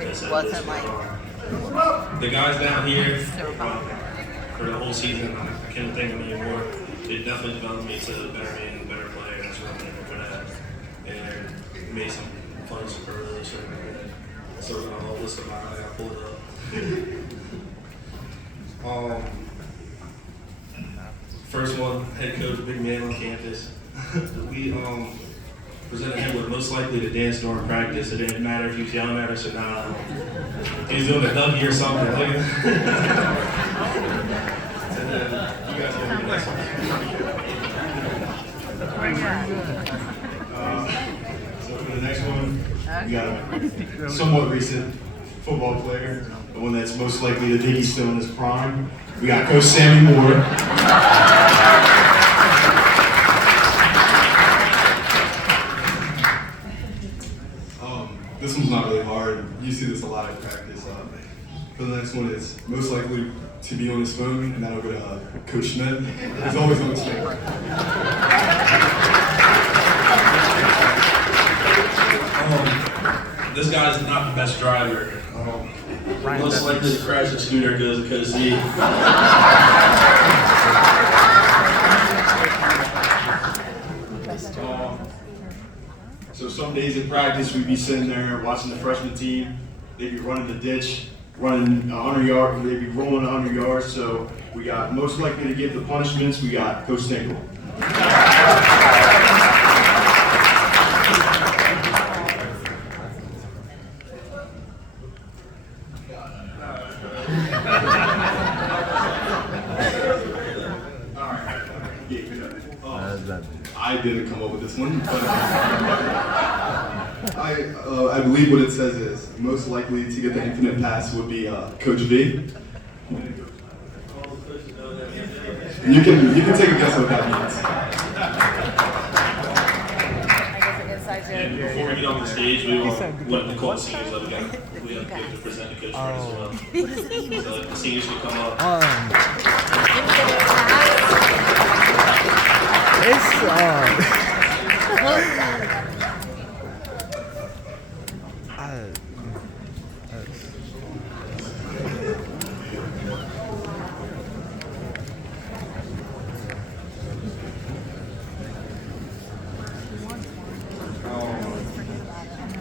this. Wasn't like The guys down here for the whole season, I can't think of them anymore. It definitely developed me to a better man and a better player. That's what I'm thankful for that. And made some fun superlatives. So I'll list them out. I got pulled up. First one, head coach, big man on campus. We presented him with most likely to dance during practice. It didn't matter if he was yelling at us or not. He's doing a Dougie or something. And then you guys can do the next one. So for the next one, we got a somewhat recent football player, the one that's most likely to think he's still in his prime. We got Coach Sammy Moore. This one's not really hard. You see this a lot in practice. For the next one, it's most likely to be on his phone, and that'll go to Coach Schmidt. He's always on his phone. This guy's not the best driver. Most likely to crash a scooter because of Coach Z. So some days in practice, we'd be sitting there watching the freshman team. They'd be running the ditch, running 100 yards, they'd be rolling 100 yards. So we got most likely to give the punishments, we got Coach Tinkle. I didn't come up with this one, but I believe what it says is most likely to get the infinite pass would be Coach V. You can take a guess what that means. And before we get on the stage, we want to call the seniors up again. We have to present the coach first as well. So the seniors can come up.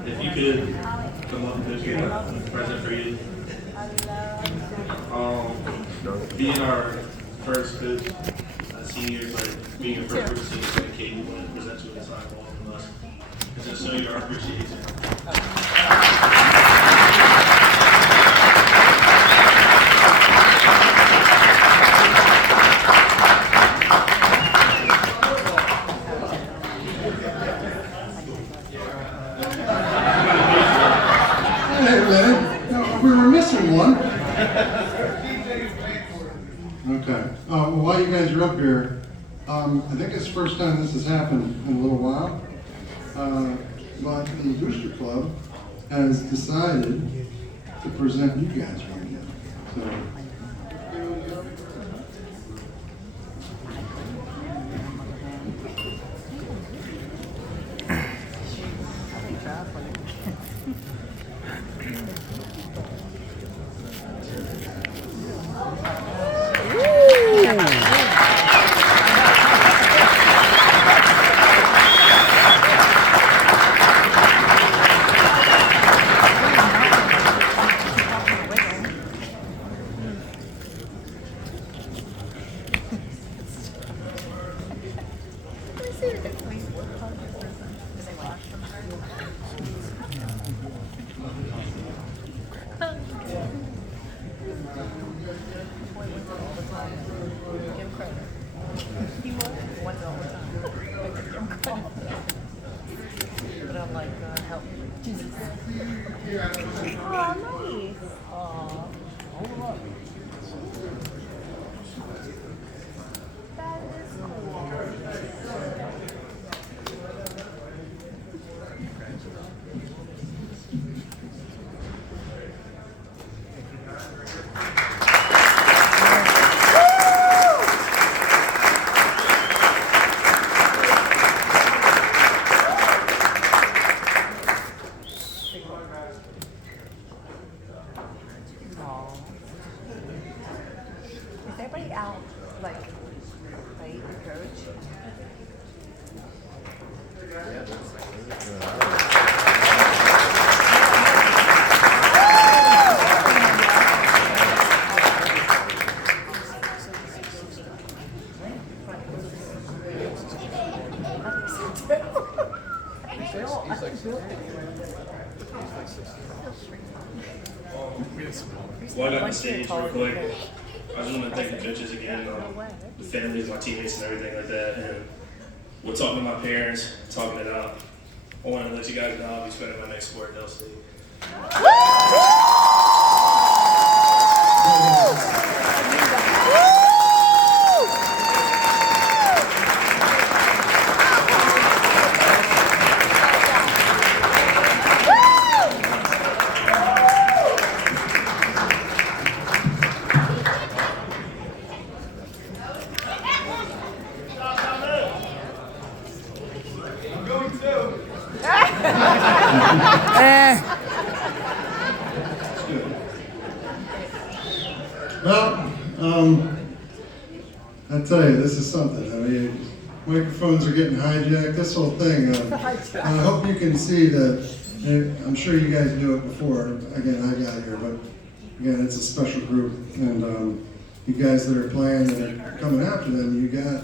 If you could come up and get a present for you. Being our first coach, seniors, like being a first group of seniors, like Kate, we want to present you with a sign ball from us. Just show you our appreciation. We were missing one. Okay. Well, while you guys are up here, I think it's the first time this has happened in a little while. But the Booster Club has decided to present you guys one again. So. But I'm like, help me. Jesus. Oh, nice. That is cool. While I got on stage real quick, I just want to thank the coaches again, the families, my teammates, and everything like that. And we're talking to my parents, talking it out. I want to let you guys know I'll be spending my next sport at Dell State. Well, I tell you, this is something. I mean, microphones are getting hijacked. This whole thing. I hope you can see that. I'm sure you guys knew it before. Again, I got here, but again, it's a special group, and you guys that are playing and are coming after them, you got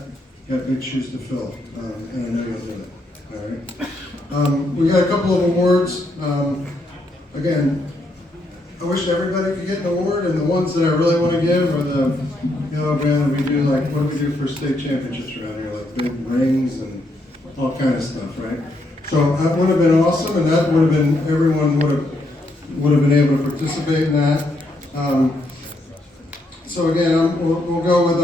big shoes to fill, and I know you'll do it. All right. We got a couple of awards. Again, I wish everybody could get an award, and the ones that I really want to give are the, man, we do like, what do we do for state championships around here, like big rings and all kind of stuff, right? So that would have been awesome, and that would have been, everyone would have been able to participate in that. So again, we'll go with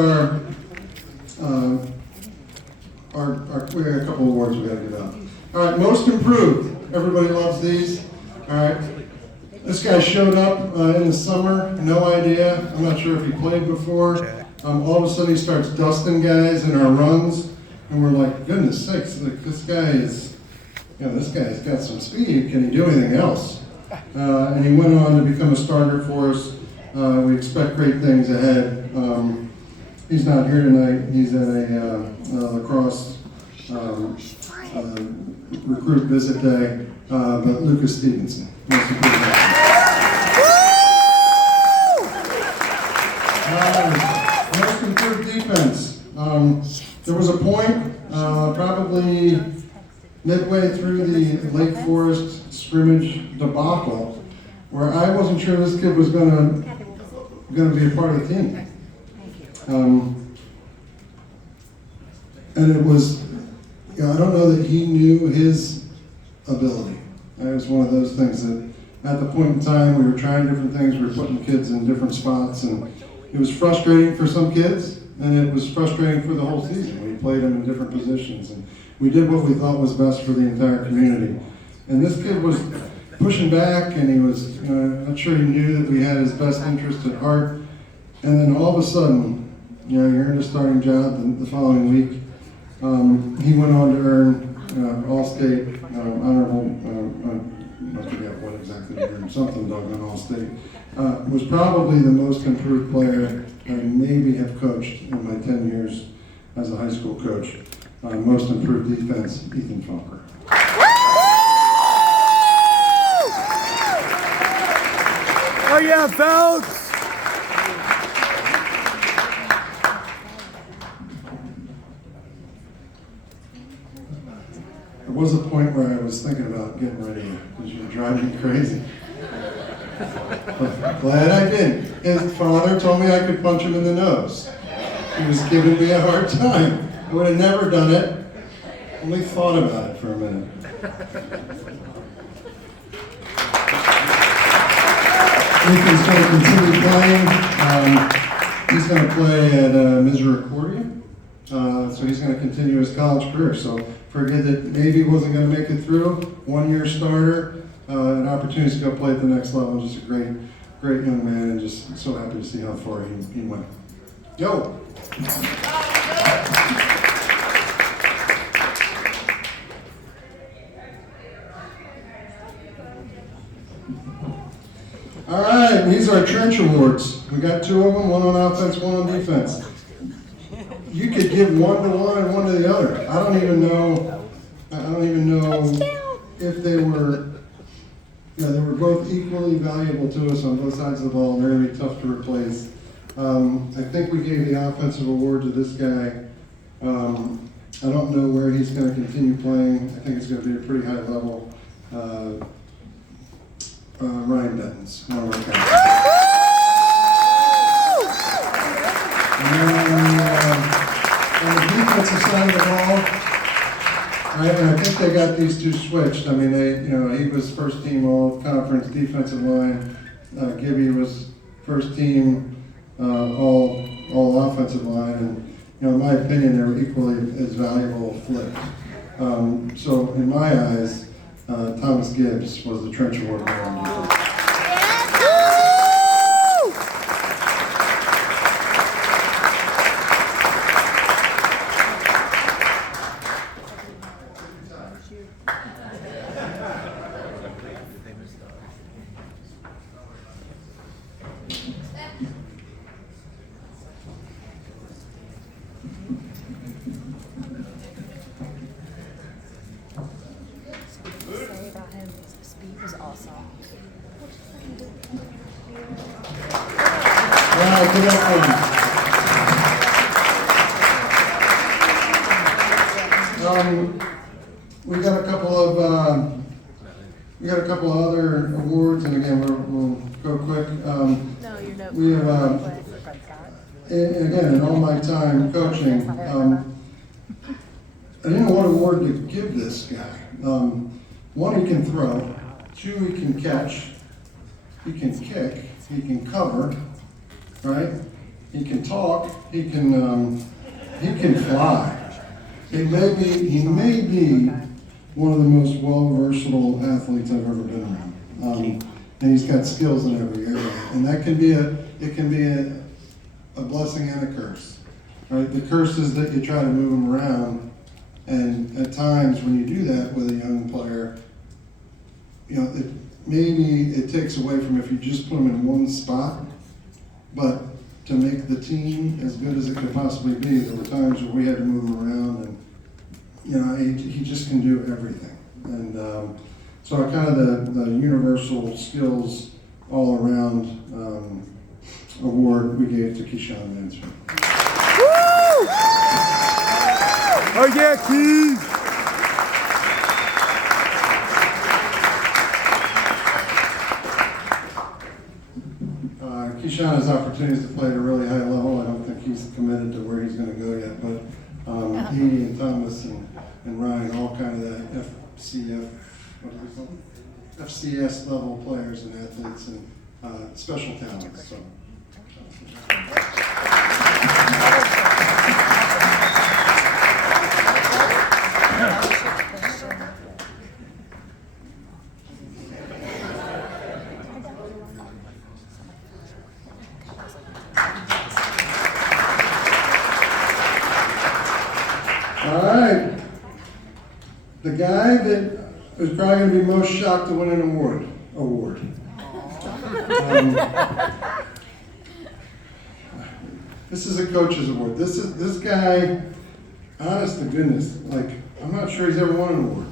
we got a couple awards we got to give out. All right, most improved. Everybody loves these. All right. This guy showed up in the summer, no idea. I'm not sure if he played before. All of a sudden he starts dusting guys in our runs, and we're like, goodness sakes, like, this guy's got some speed. Can he do anything else? And he went on to become a starter for us. We expect great things ahead. He's not here tonight. He's at a lacrosse recruit visit day, but Lucas Stevenson. Most improved defense. There was a point, probably midway through the Lake Forest scrimmage debacle, where I wasn't sure this kid was going to be a part of the team. And it was, I don't know that he knew his ability. It was one of those things that at the point in time we were trying different things, we were putting kids in different spots, and it was frustrating for some kids, and it was frustrating for the whole season. We played them in different positions, and we did what we thought was best for the entire community. And this kid was pushing back, and he was not sure he knew that we had his best interest at heart. And then all of a sudden, you're in a starting job the following week. He went on to earn All-State honorable, I forget what exactly he earned, something dog on All-State. Was probably the most improved player I maybe have coached in my 10 years as a high school coach. Most improved defense, Ethan Falker. Oh yeah, Phelps! There was a point where I was thinking about getting rid of you because you were driving me crazy. But glad I didn't. His father told me I could punch him in the nose. He was giving me a hard time. I would have never done it. Only thought about it for a minute. Ethan's going to continue playing. He's going to play at Misericordia. So he's going to continue his college career. So for a kid that maybe wasn't going to make it through, 1 year starter, an opportunity to go play at the next level. Just a great young man, and just so happy to see how far he went. Yo! All right, these are trench awards. We got 2 of them, 1 on offense, 1 on defense. You could give 1 to one and 1 to the other. I don't even know if they were. They were both equally valuable to us on both sides of the ball, and they're going to be tough to replace. I think we gave the offensive award to this guy. I don't know where he's going to continue playing. I think it's going to be a pretty high level. Ryan Bettens, one of our guys. On the defensive side of the ball, I think they got these two switched. I mean, he was first team all conference defensive line. Gibby was first team all offensive line, and in my opinion, they were equally as valuable flips. So in my eyes, Thomas Gibbs was the trench award winner. Say about him, his speed was awesome. Yeah, good effort. We got a couple of other awards, and again, we'll go quick. No, you're no. We have, and again, in all my time coaching, I didn't know what award to give this guy. One, he can throw. Two, he can catch. He can kick. He can cover. Right? He can talk. He can fly. He may be one of the most well-versatile athletes I've ever been around. And he's got skills in every area. And that can be a blessing and a curse. Right? The curse is that you try to move him around. And at times when you do that with a young player, maybe it takes away from if you just put him in one spot. But to make the team as good as it could possibly be, there were times where we had to move him around, and he just can do everything. And so kind of the universal skills all around award we gave to Keyshawn Mansfield. Oh yeah, Keys! Keyshawn has opportunities to play at a really high level. I don't think he's committed to where he's going to go yet, but he and Thomas and Ryan, all kind of that FCS level players and athletes and special talents. So. All right. The guy that is probably going to be most shocked to win an award. This is a coach's award. This guy, honest to goodness, I'm not sure he's ever won an award.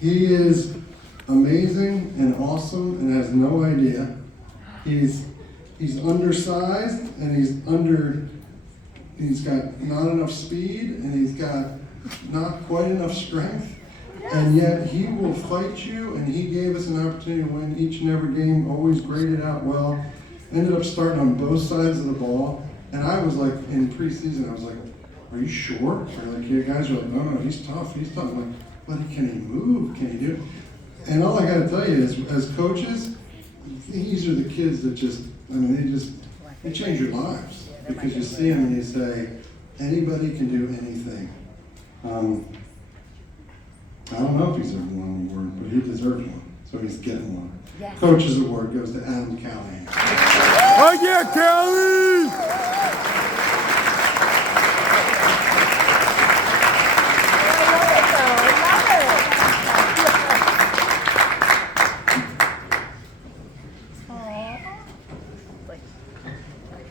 He is amazing and awesome and has no idea. He's undersized and he's got not enough speed and he's got not quite enough strength. And yet he will fight you, and he gave us an opportunity to win each and every game, always graded out well. Ended up starting on both sides of the ball. And I was like, in preseason, I was like, are you sure? You guys are like, no, he's tough. I'm like, but can he move? Can he do it? And all I got to tell you is, as coaches, these are the kids that they change your lives. Because you see them and you say, anybody can do anything. I don't know if he's ever won an award, but he deserves one. So he's getting one. Yes. Coach's award goes to Adam Callahan. Oh yeah, Callie!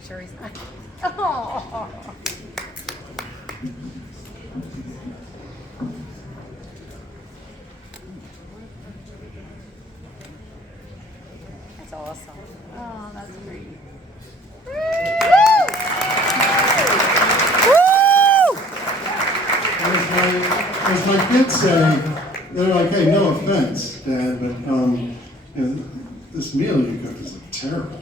Sure he's not. Oh. That's awesome. Oh, that's great. As my kids say, they're like, hey, no offense, Dad, but you know, this meal you cooked is terrible.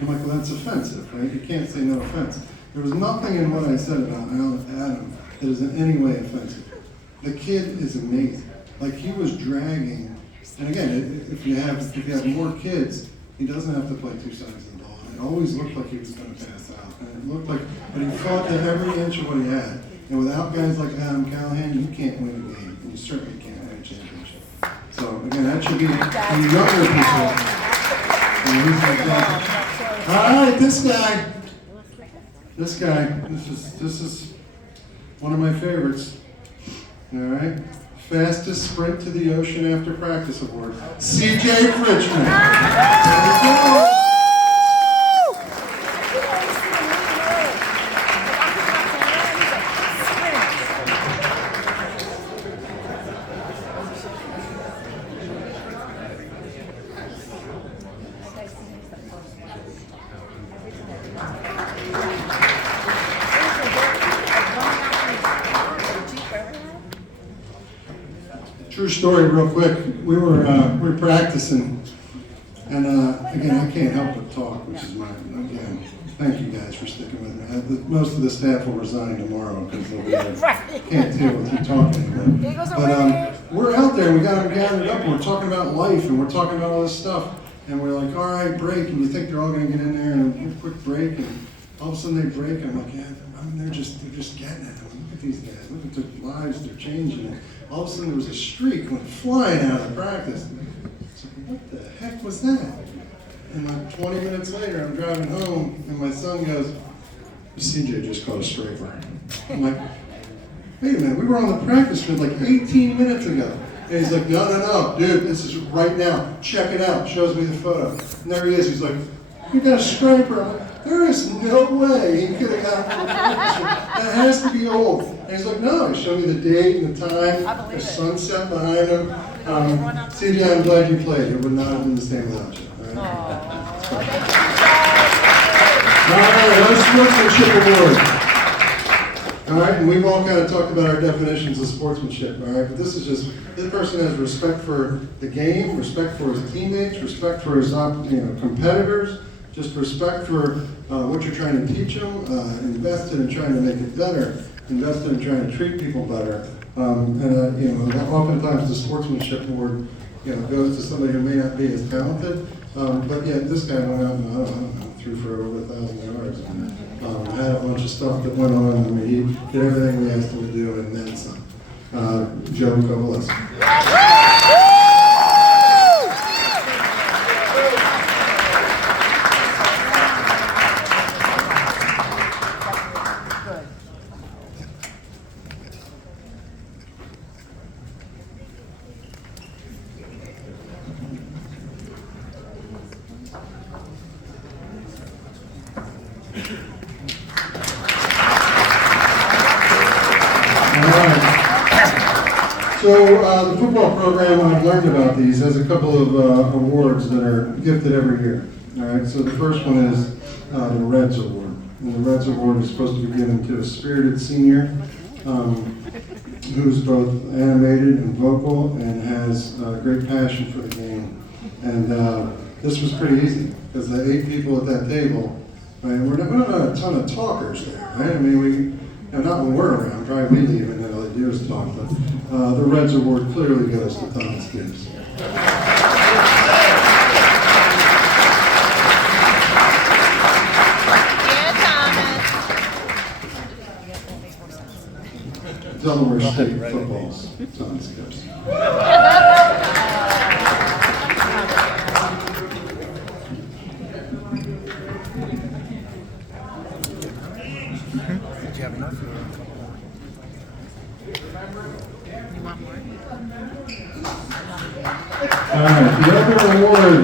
I'm like, well, that's offensive, right? You can't say no offense. There was nothing in what I said about Adam that is in any way offensive. The kid is amazing. Like, he was dragging, and again, if you have more kids, he doesn't have to play two sides of the ball. It always looked like he was going to pass out, and it looked like, but he fought to every inch of what he had. And without guys like Adam Callahan, you can't win a game, and you certainly can't win a championship. So again, that should be the younger people. And he's like that. All right, this guy. This is one of my favorites. All right, fastest sprint to the ocean after practice award, CJ Fredrick. There we go. True story, real quick. We were practicing, and again, I can't help but talk, which is again. Thank you guys for sticking with me. Most of the staff will resign tomorrow because they'll be can't deal with you talking anymore. But we're out there, and we got them gathered up, and we're talking about life, and we're talking about all this stuff, and we're like, all right, break, and you think they're all going to get in there and a quick break, and all of a sudden they break. I'm like, yeah, I mean, they're just getting it. Look at these guys. Look at their lives. They're changing it. All of a sudden there was a streak went flying out of the practice. It's like, what the heck was that? And like 20 minutes later, I'm driving home, and my son goes, CJ just caught a striker. I'm like, wait a minute, we were on the practice field like 18 minutes ago. And he's like, no, dude, this is right now. Check it out. Shows me the photo. And there he is. He's like, you got a striper. I'm like, there is no way he could have gotten the picture. That has to be old. And he's like, no, he showed me the date and the time, the sunset behind him. CJ, I'm glad you played. It would not have been the same without you. All right, our sportsmanship award. All right, and we've all kind of talked about our definitions of sportsmanship, all right? But this is just, this person has respect for the game, respect for his teammates, respect for his competitors, just respect for what you're trying to teach them, invested in trying to make it better, invested in trying to treat people better. Oftentimes the sportsmanship award, goes to somebody who may not be as talented, but yet this guy went out and I don't know, threw for over 1,000 yards and had a bunch of stuff that went on. I mean, he did everything we asked him to do and then some. Joe Kovaleski. So the football program, I've learned about these, has a couple of awards that are gifted every year. All right, so the first one is the Reds Award. And the Reds Award is supposed to be given to a spirited senior who's both animated and vocal and has great passion for the game. And this was pretty easy because the 8 people at that table, I mean, we're not a ton of talkers there, right? I mean, not when we're around, probably we leave and then all they do is talk, but the Reds Award clearly goes to Thomas Gibbs. Delaware State football's Thomas Gibbs. Did you have enough? You want more? All right, the other award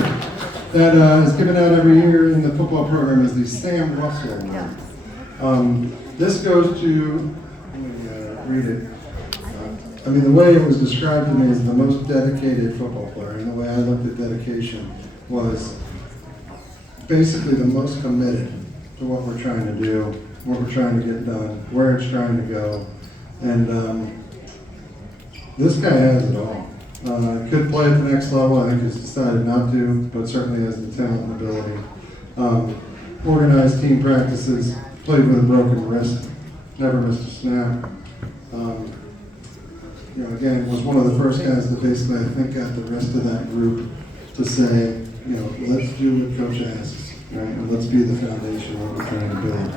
that is given out every year in the football program is the Sam Russell Award. This goes to, let me read it. I mean, the way it was described to me as the most dedicated football player, and the way I looked at dedication was basically the most committed to what we're trying to do, what we're trying to get done, where it's trying to go. And this guy has it all. Could play at the next level. I think he's decided not to, but certainly has the talent and ability. Organized team practices, played with a broken wrist, never missed a snap. Again, was one of the first guys that basically, I think, got the rest of that group to say, let's do what Coach asks, right? And let's be the foundation of what we're trying to build.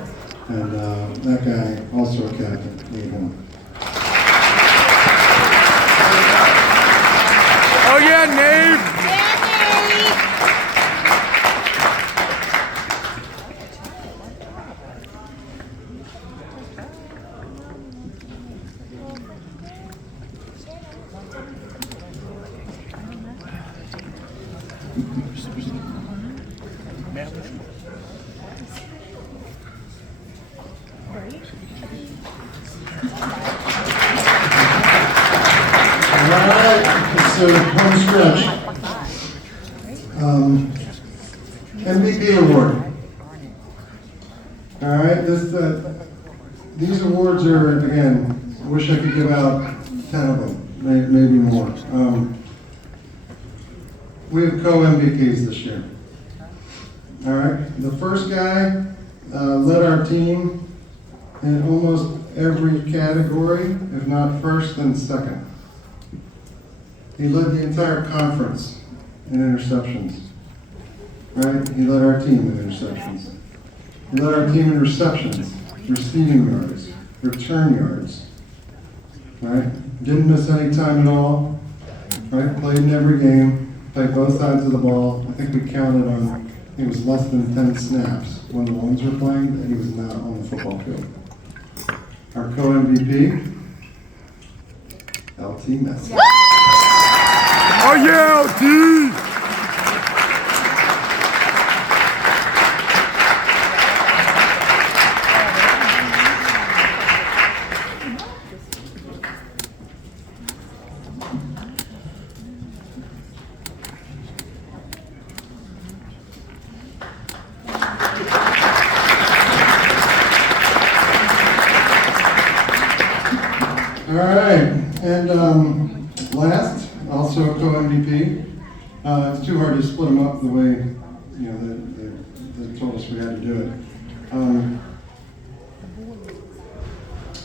And that guy, also a captain, Nate Horn. Oh yeah, Nate! So home stretch. MVP award. All right, these awards are, again, I wish I could give out 10 of them, maybe more. We have co-MVPs this year. All right, the first guy led our team in almost every category, if not first, then second. He led the entire conference in interceptions, right? He led our team in interceptions. He led our team in receptions, receiving yards, return yards, right? Didn't miss any time at all, right? Played in every game, played both sides of the ball. I think we counted on, it was less than 10 snaps when the ones were playing that he was not on the football field. Our co-MVP, LT Messi. Oh yeah, LT! All right, and last, also co-MVP. It's too hard to split them up the way they told us we had to do it.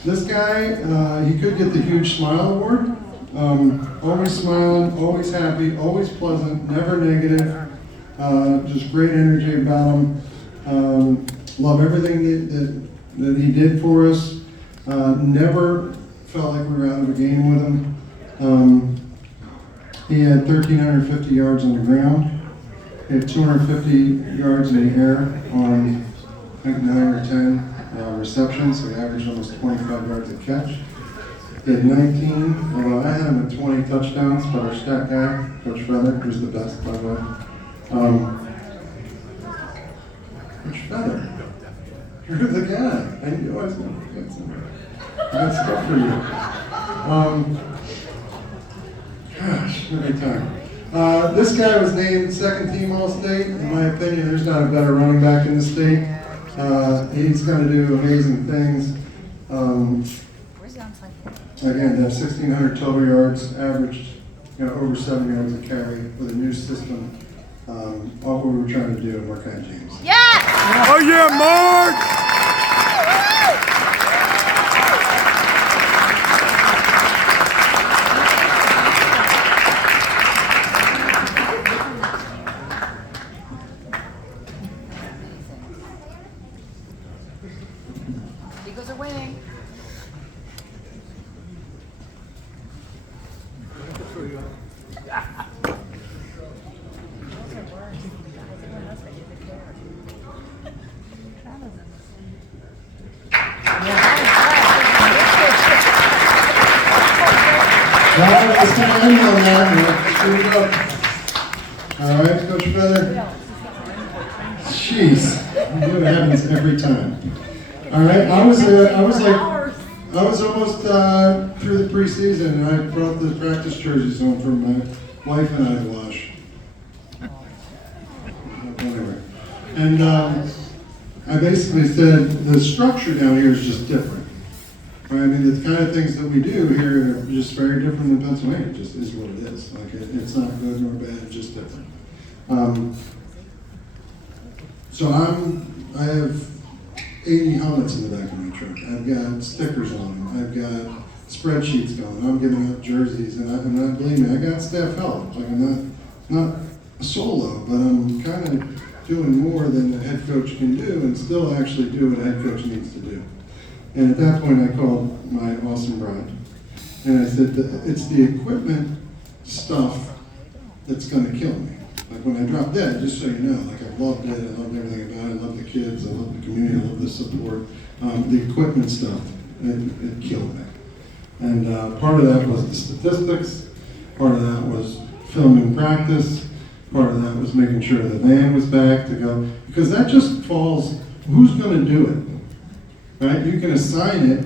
This guy, he could get the huge smile award. Always smiling, always happy, always pleasant, never negative. Just great energy about him. Love everything that he did for us. Never felt like we were out of a game with him. He had 1,350 yards on the ground. He had 250 yards in the air on, I think, 9 or 10 receptions, so he averaged almost 25 yards a catch. He had 19, although I had him at 20 touchdowns, but our stat guy, Coach Fredrick, who's the best, by the way. Coach Fredrick, you're the guy. I knew I was going to forget somebody. I got stuff for you. Gosh, every time. This guy was named second team All-State. In my opinion, there's not a better running back in the state. He's going to do amazing things. Again, to have 1,600 total yards, averaged over 7 yards a carry with a new system. All we were trying to do and work on James. Yeah! Oh yeah, Mark! Eagles are winning. It's going to end on that. Screw it up. All right, Coach Feather. Jeez, you do what happens every time. All right, I was almost through the preseason, and I brought the practice jerseys home for my wife and I to wash. Anyway, and I basically said the structure down here is just different. Right? I mean, the kind of things that we do here are just very different in Pennsylvania. It just is what it is. Like, it's not good nor bad, it's just different. So I have 80 helmets in the back of my truck. I've got stickers on them. I've got spreadsheets going. I'm giving out jerseys, and believe me, I got staff help. Like, I'm not a solo, but I'm kind of doing more than the head coach can do, and still actually do what a head coach needs to do. And at that point, I called my awesome bride, and I said, it's the equipment stuff that's going to kill me. Like, when I dropped dead, just so you know, like, I loved it, I loved everything about it, I loved the kids, I loved the community, I loved the support. The equipment stuff, it killed me. And part of that was the statistics, part of that was filming practice, part of that was making sure the van was back to go, because that just falls, who's going to do it, right? You can assign it,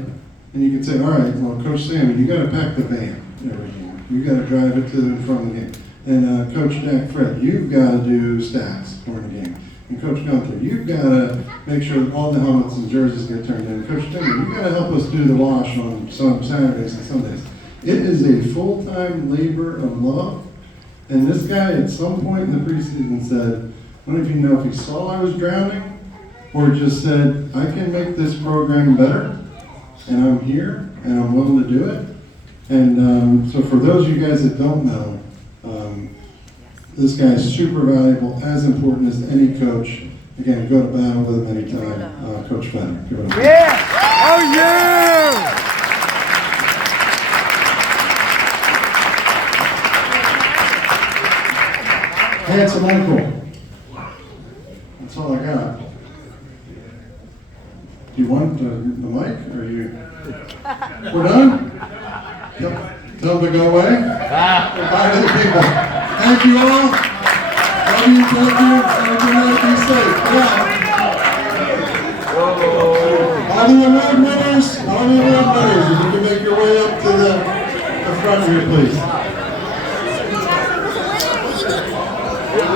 and you can say, all right, well, Coach Sammy, you got to pack the van every game. You got to drive it to and from the game. And Coach Jack Fred, you've got to do stats during the game. And Coach Gunther, you've got to make sure that all the helmets and jerseys get turned in. Coach Timber, you've got to help us do the wash on some Saturdays and Sundays. It is a full-time labor of love. And this guy, at some point in the preseason, said, I don't know if you know if he saw I was drowning or just said, I can make this program better, and I'm here, and I'm willing to do it. And so for those of you guys that don't know, this guy is super valuable, as important as any coach. Again, go to battle with him anytime. Coach Fredrick. Give it up. Yeah! Oh yeah! Handsome uncle. That's all I got. Do you want the mic, or you? We're done? Tell them to go away? Bye to the people. Thank you all. Love you, thank you. Have a good night. Be safe. All the award winners, if you can make your way up to the front here, please.